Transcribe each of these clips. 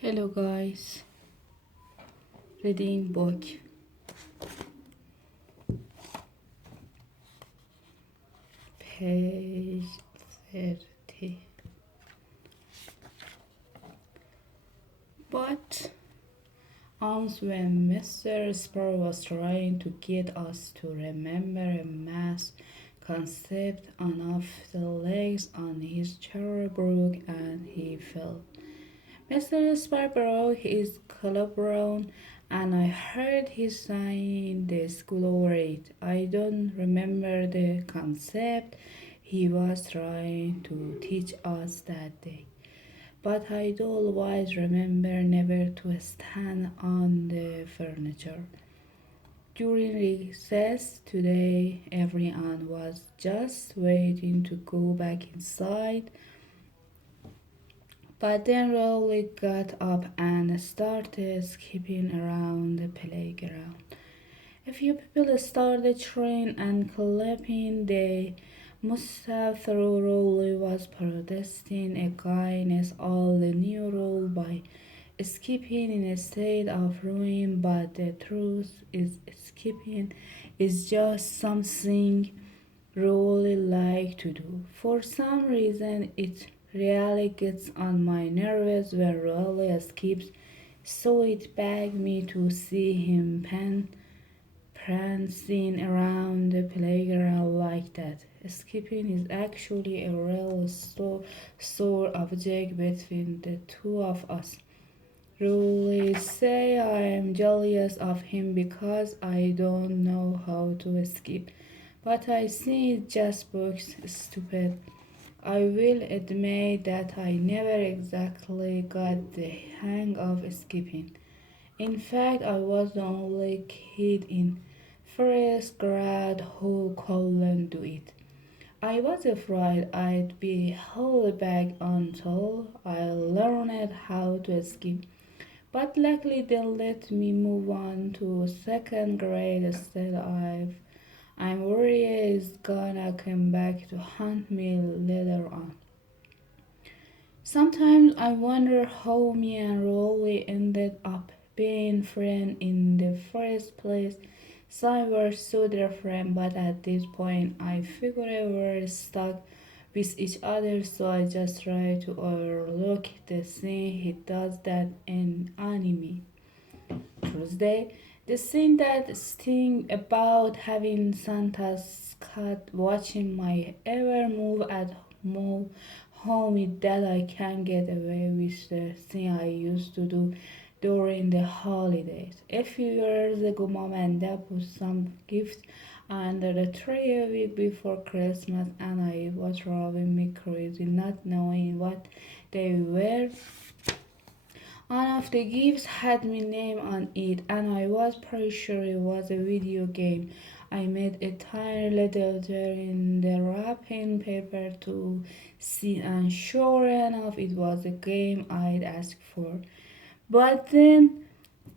Hello guys, reading book page 30. But once when Mr. Sparrow was trying to get us to remember a math concept, one of the legs on his chair broke and he fell. Mr. Sparrow is colorblind, and I heard him saying the school rate. I don't remember the concept he was trying to teach us that day, but I do always remember never to stand on the furniture. During recess today, everyone was just waiting to go back inside. But then Rolly got up and started skipping around the playground. A few people started cheering and clapping. They must have thought Rolly was protesting against all the new rule by skipping instead of rowing. But the truth is, skipping is just something Rolly liked to do. For some reason, it really gets on my nerves when Rolly skips, so it bugged me to see him prancing around the playground like that. Skipping is actually a real sore object between the two of us. Rolly say I am jealous of him because I don't know how to skip, but I think it just looks stupid. I will admit that I never exactly got the hang of skipping. In fact, I was the only kid in first grade who couldn't do it. I was afraid I'd be held back until I learned how to skip. But luckily they let me move on to second grade instead. I'm worried it's gonna come back to haunt me later on. Sometimes I wonder how me and Rolly ended up being friends in the first place. Some were so different, but at this point I figured we were stuck with each other, so I just try to overlook the scene he does that in anime. Tuesday, the scene that sting about having Santa's cat watching my ever move at move home is that I can't get away with the thing I used to do during the holidays. A few years ago, Mom and Dad put some gifts under the tree a week before Christmas, and it was driving me crazy not knowing what they were. One of the gifts had my name on it, and I was pretty sure it was a video game. I made a tiny little tear in the wrapping paper to see, and sure enough, it was the game I'd asked for. But then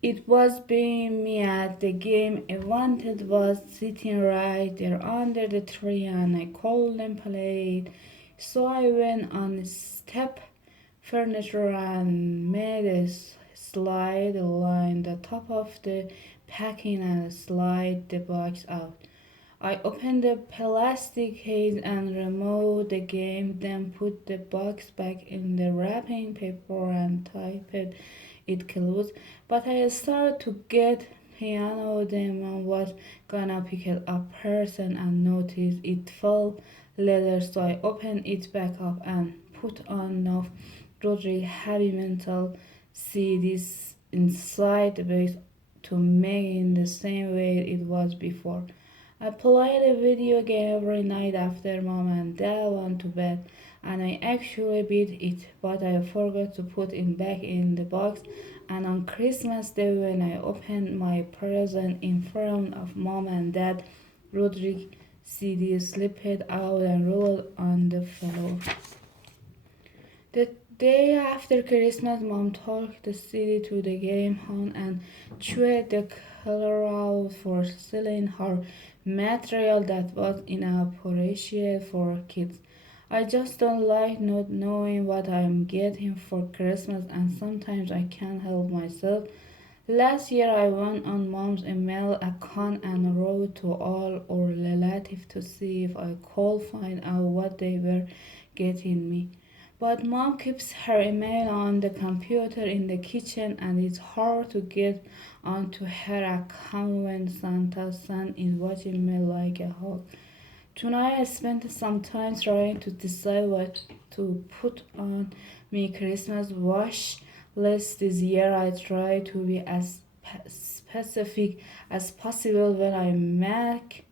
it was being me at the game I wanted was sitting right there under the tree, and I couldn't play it. So I went on step furniture and made a slide along the top of the packing and slide the box out. I opened the plastic case and removed the game, then put the box back in the wrapping paper and typed it closed. But I started to get piano demon was gonna pick it up person and noticed it fell later, so I opened it back up and put on enough Rodrigo heavy metal CDs inside the box to make it the same way it was before. I played a video game every night after Mom and Dad went to bed, and I actually beat it, but I forgot to put it back in the box. And on Christmas Day, when I opened my present in front of Mom and Dad, Rodrigo CD slipped out and rolled on the floor. The day after Christmas, Mom took the CD to the game hall and chewed the color out for selling her material that was inappropriate for kids. I just don't like not knowing what I'm getting for Christmas, and sometimes I can't help myself. Last year I went on mom's email account and wrote to all our relatives to see if I could find out what they were getting me. But mom keeps her email on the computer in the kitchen and it's hard to get onto her account when Santa's son is watching me like a hawk. Tonight I spent some time trying to decide what to put on my Christmas wish list this year. I try to be as specific as possible when I make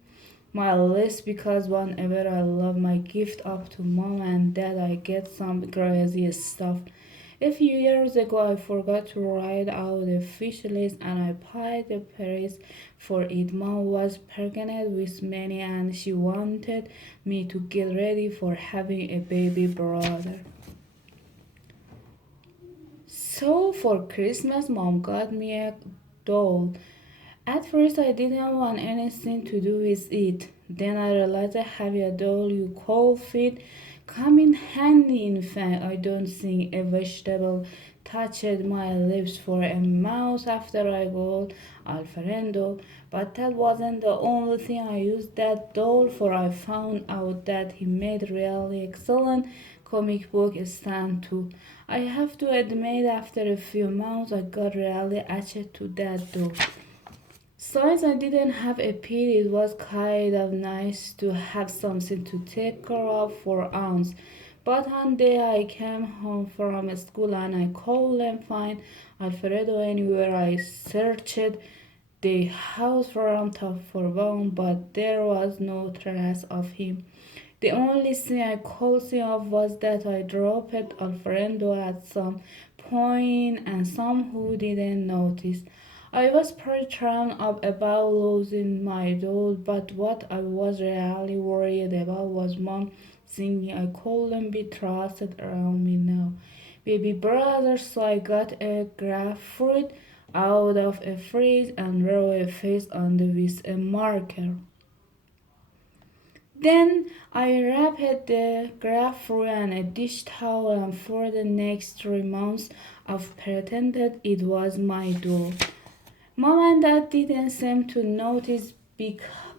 my list because whenever I love my gift up to mom and dad I get some crazy stuff. A few years ago, I forgot to write out the fish list and I paid the price for it. Mom was pregnant with me and she wanted me to get ready for having a baby brother. So for Christmas, mom got me a doll. At first, I didn't want anything to do with it. Then I realized having a doll you call fit come in handy. In fact, I don't think a vegetable touched my lips for a month after I got Alfredo. But that wasn't the only thing I used that doll for. I found out that he made really excellent comic book stand too. I have to admit, after a few months, I got really attached to that doll. Since I didn't have a pet, it was kind of nice to have something to take care of for ounce. But one day I came home from school and I couldn't find Alfredo anywhere. I searched the house from top for bottom, but there was no trace of him. The only thing I could think of was that I dropped Alfredo at some point and somehow didn't notice. I was pretty thrown up about losing my doll, but what I was really worried about was mom thinking I couldn't be trusted around me now. Baby brother, so I got a grapefruit out of a fridge and drew a face on the with a marker. Then I wrapped the grapefruit in a dish towel and for the next 3 months I pretended it was my doll. Mom and Dad didn't seem to notice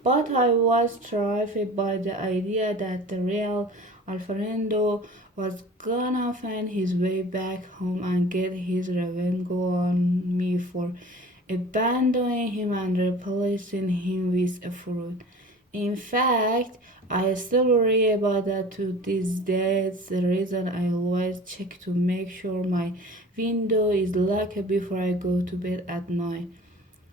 but I was terrified by the idea that the real Alfredo was gonna find his way back home and get his revenge on me for abandoning him and replacing him with a fruit. In fact, I still worry about that to this day. It's the reason I always check to make sure my window is locked before I go to bed at night.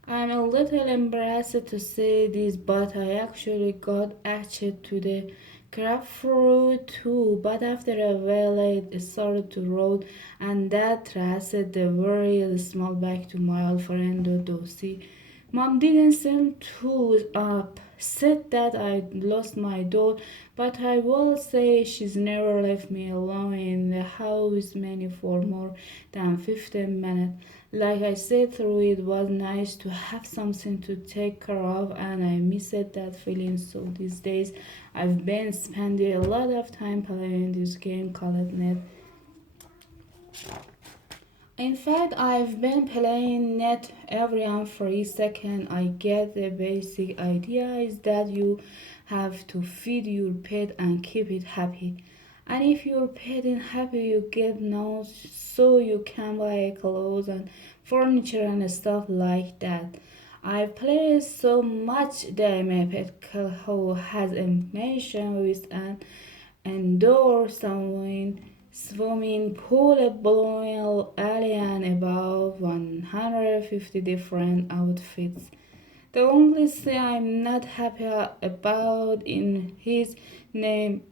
I'm a little embarrassed to say this, but I actually got attached to the grapefruit too. But after a while, it started to rot, and that traced the very small back to my Alfredo Dossi. Mom didn't seem too upset that I lost my doll, but I will say she's never left me alone in the house with me for more than 15 minutes. Like I said through it was nice to have something to take care of and I missed that feeling so these days I've been spending a lot of time playing this game called Net. In fact, I've been playing Net every free second. I get the basic idea is that you have to feed your pet and keep it happy. And if your pet is happy, you get notes so you can buy clothes and furniture and stuff like that. I play so much that my pet who has a mansion with an indoor swimming pool, a bowling alley, and about 150 different outfits. The only thing I'm not happy about in his name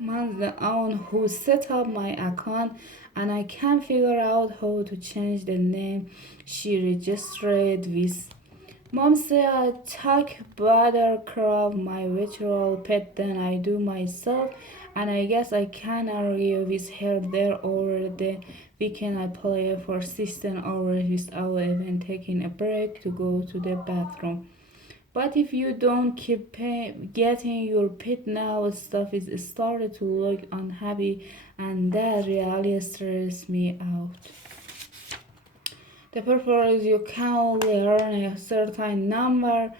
was the owner who set up my account and I can't figure out how to change the name she registered with. Mom said I take better care of my virtual pet than I do myself, and I guess I can argue with her there. Over the weekend I play for 16 hours without even taking a break to go to the bathroom. But if you don't keep getting your pet now, stuff is started to look unhappy, and that really stresses me out. The purpose is you can only earn a certain number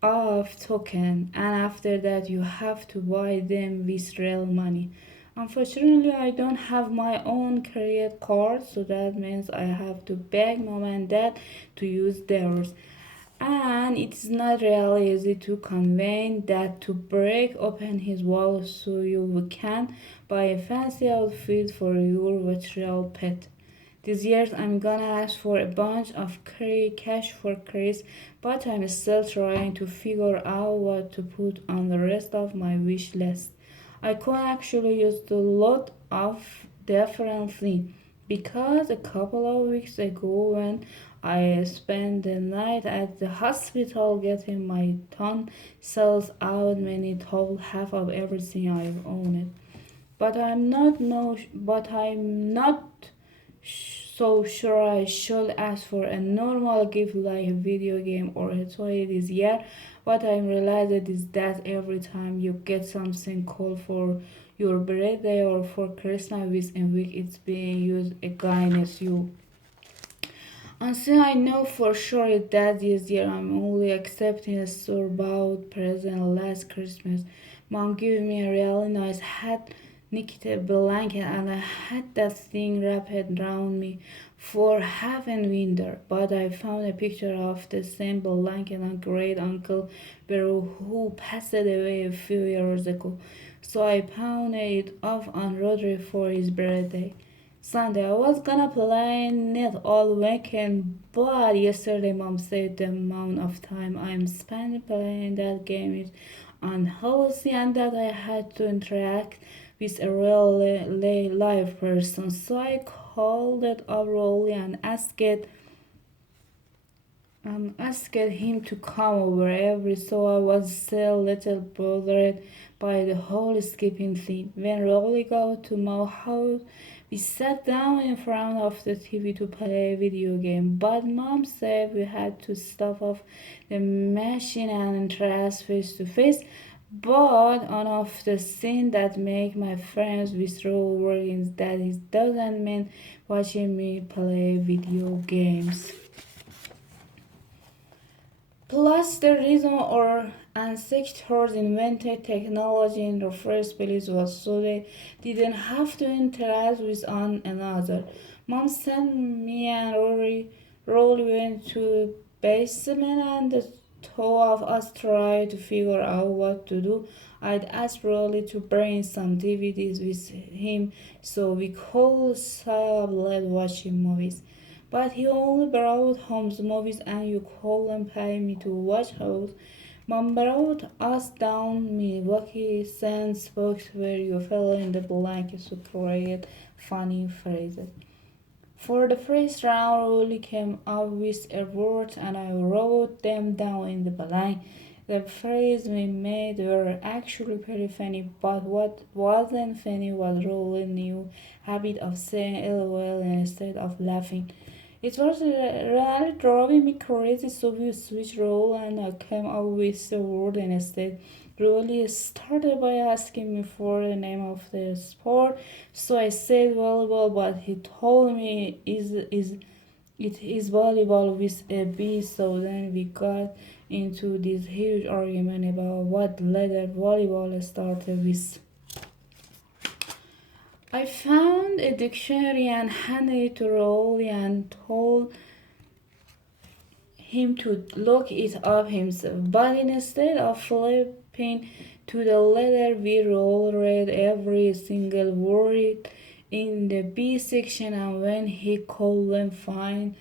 of token, and after that you have to buy them with real money. Unfortunately, I don't have my own credit card, so that means I have to beg mom and dad to use theirs. And it's not really easy to convince dad to break open his wallet so you can buy a fancy outfit for your virtual pet. This year I'm gonna ask for a bunch of cash for Chris, but I'm still trying to figure out what to put on the rest of my wish list. I could actually use a lot of different things because a couple of weeks ago when I spent the night at the hospital getting my tonsils out, many told half of everything I've owned. But I'm not so sure I should ask for a normal gift like a video game or a toy this year. What I realized is that every time you get something cool for your birthday or for Christmas within a week, it's being used against you. Until I know for sure that this year I'm only accepting a store-bought present last Christmas. Mom gave me a really nice hat, knitted blanket, and I had that thing wrapped around me for half a winter. But I found a picture of the same blanket on great uncle Beru who passed away a few years ago. So I pawned it off on Rodri for his birthday. Sunday, I was gonna play it all weekend, but yesterday mom said the amount of time I'm spending playing that game is unhealthy and that I had to interact with a real live person. So I called it up Rolly and asked him to come over every so I was still a little bothered by the whole skipping thing. When Rolly got to my house, we sat down in front of the TV to play a video game, but mom said we had to stop off the machine and interact face to face. But one of the things that make my friends withdraw work is that it doesn't mean watching me play video games. Plus, the reason our ancestors invented technology in the first place was so they didn't have to interact with one another. Mom sent me and Rory went to basement and the two of us tried to figure out what to do. I'd asked Rolly to bring some DVDs with him so we could stay up late watching movies. But he only brought home movies and you couldn't pay me to watch those. Mom brought us down Milwaukee Sans books where you fill in the blanks to create funny phrases. For the first round, Rolly came up with a word and I wrote them down in the blank. The phrases we made were actually pretty funny, but what wasn't funny was Rolly's new habit of saying LOL instead of laughing. It was really driving me crazy, so we switched role and I came up with the word instead. Really started by asking me for the name of the sport, so I said volleyball, but he told me it is volleyball with a B. So then we got into this huge argument about what letter volleyball started with. I found a dictionary and handed it to Rolly and told him to look it up himself. But instead of flipping to the letter, we all read every single word in the B section, and when he couldn't find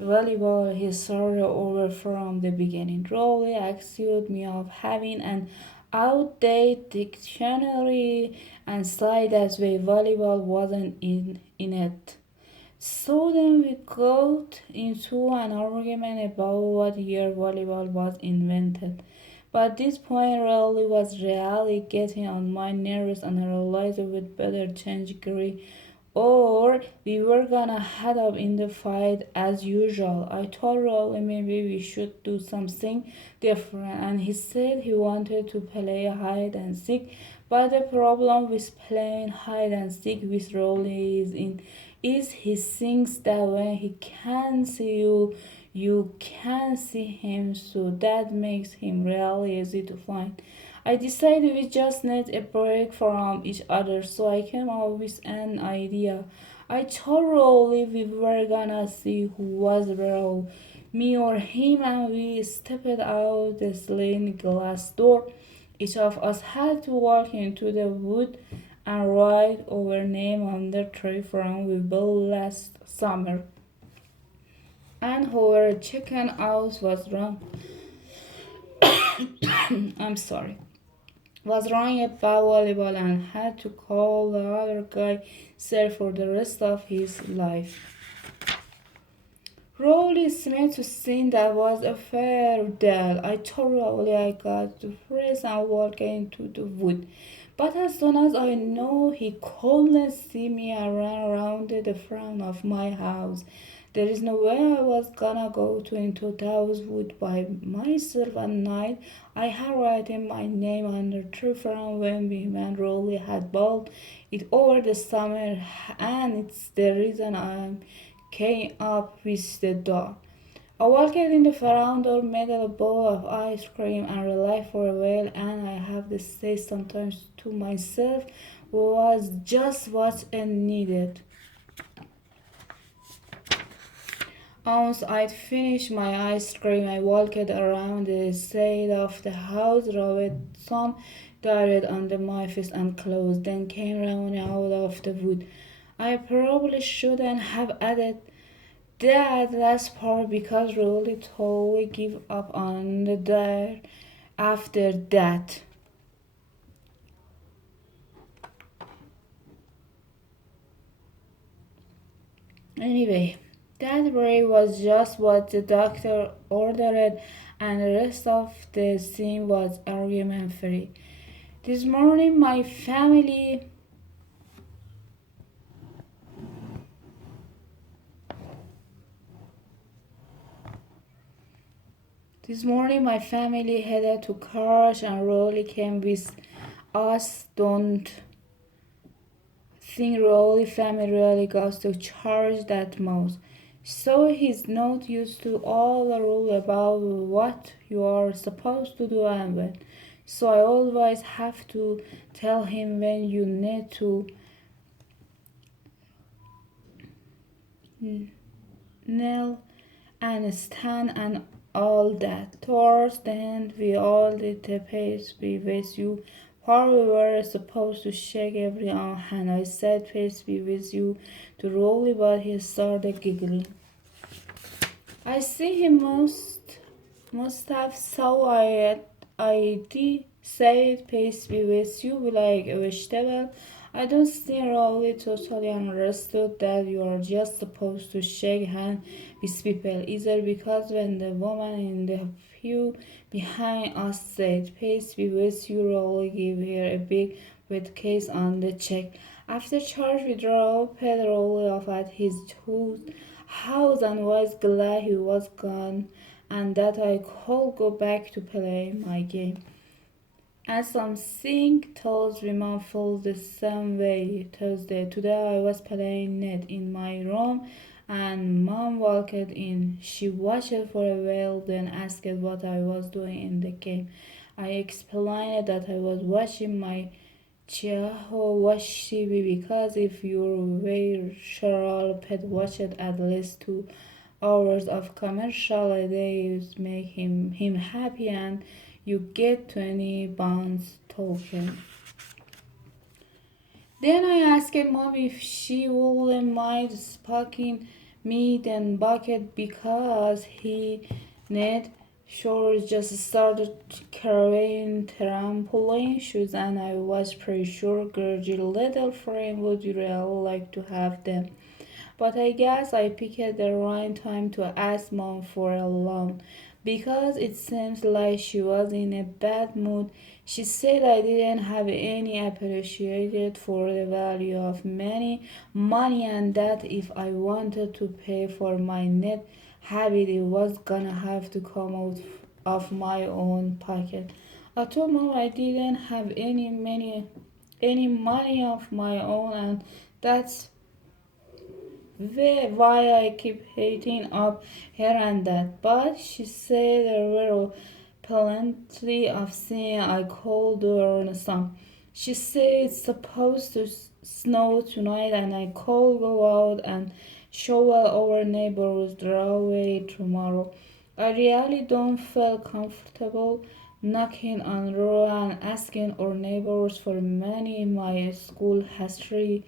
volleyball, he started over from the beginning. Rolly accused me of having an outdated dictionary and said that way volleyball wasn't in it. So then we got into an argument about what year volleyball was invented. But this point really was really getting on my nerves and I realized we'd better change or we were gonna head up in the fight as usual. I told Rolly maybe we should do something different, and he said he wanted to play hide and seek. But the problem with playing hide and seek with Rolly is he thinks that when he can see you, you can see him, so that makes him really easy to find. I decided we just need a break from each other, so I came up with an idea. I told Rolly we were gonna see who was real, me or him, and we stepped out the sliding glass door. Each of us had to walk into the wood and write our name on the tree from we built last summer. And our chicken house was wrong. I'm sorry. Was running about volleyball and had to call the other guy sir for the rest of his life. Rowley seemed to think that was a fair deal. I told Rowley I got to freeze and walk into the wood. But as soon as I knew he couldn't see me, I ran around the front of my house. There is no way I was gonna go to into those woods by myself at night. I had written my name on the tree from when we and Rowley had bought it over the summer, and it's the reason I came up with the dog. I walked in the veranda, made a bowl of ice cream, and relied for a while, and I have to say sometimes to myself was just what I needed. Once I'd finished my ice cream, I walked around the side of the house, rubbed some dirt under my face and clothes, then came running out of the wood. I probably shouldn't have added that last part because Rolly totally give up on the dirt after that. Anyway, that break was just what the doctor ordered, and the rest of the scene was argument free. This morning, my family. This morning, my family headed to church, and Rolly came with us. Don't think Rolly family really goes to church that much. So he's not used to all the rules about what you are supposed to do and when. So I always have to tell him when you need to kneel and stand and all that. Towards the end, we all did the peace be with you. While we were supposed to shake every hand, I said peace be with you to Rolly, but he started giggling. I see he must have saw I did said peace be with you like a vegetable. I don't think Rowley totally understood that you are just supposed to shake hands with people either because when the woman in the pew behind us said peace be with you, Rowley gave her a big wet kiss on the cheek. After church we drove Rowley off at his house and was glad he was gone and that I could go back to play my game. And something tells me mom feels the same way Thursday. Today I was playing net in my room and mom walked in. She watched for a while, then asked what I was doing in the game. I explained that I was watching my Chihuahua watch TV because if you were sure pet watched at least 2 hours of commercial a day make him happy and you get 20 pounds token. Then I asked mom if she wouldn't mind sparking me then bucket because he need sure just started carrying trampoline shoes and I was pretty sure Gurgie's little friend would really like to have them. But I guess I picked the right time to ask mom for a loan. because it seems like she was in a bad mood. She said I didn't have any appreciation for the value of money and that if I wanted to pay for my net habit it was gonna have to come out of my own pocket. I told mom I didn't have any money of my own and that's why I keep hitting up here and that. But she said there were plenty of things I could do on some. She said it's supposed to snow tonight and I could go out and shovel our neighbor's driveway tomorrow. I really don't feel comfortable knocking on door and asking our neighbors for money in my school history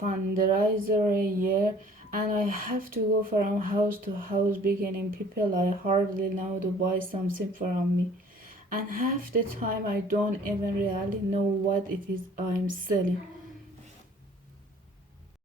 fundraiser a year, and I have to go from house to house begging people I hardly know to buy something from me. And half the time I don't even really know what it is I'm selling.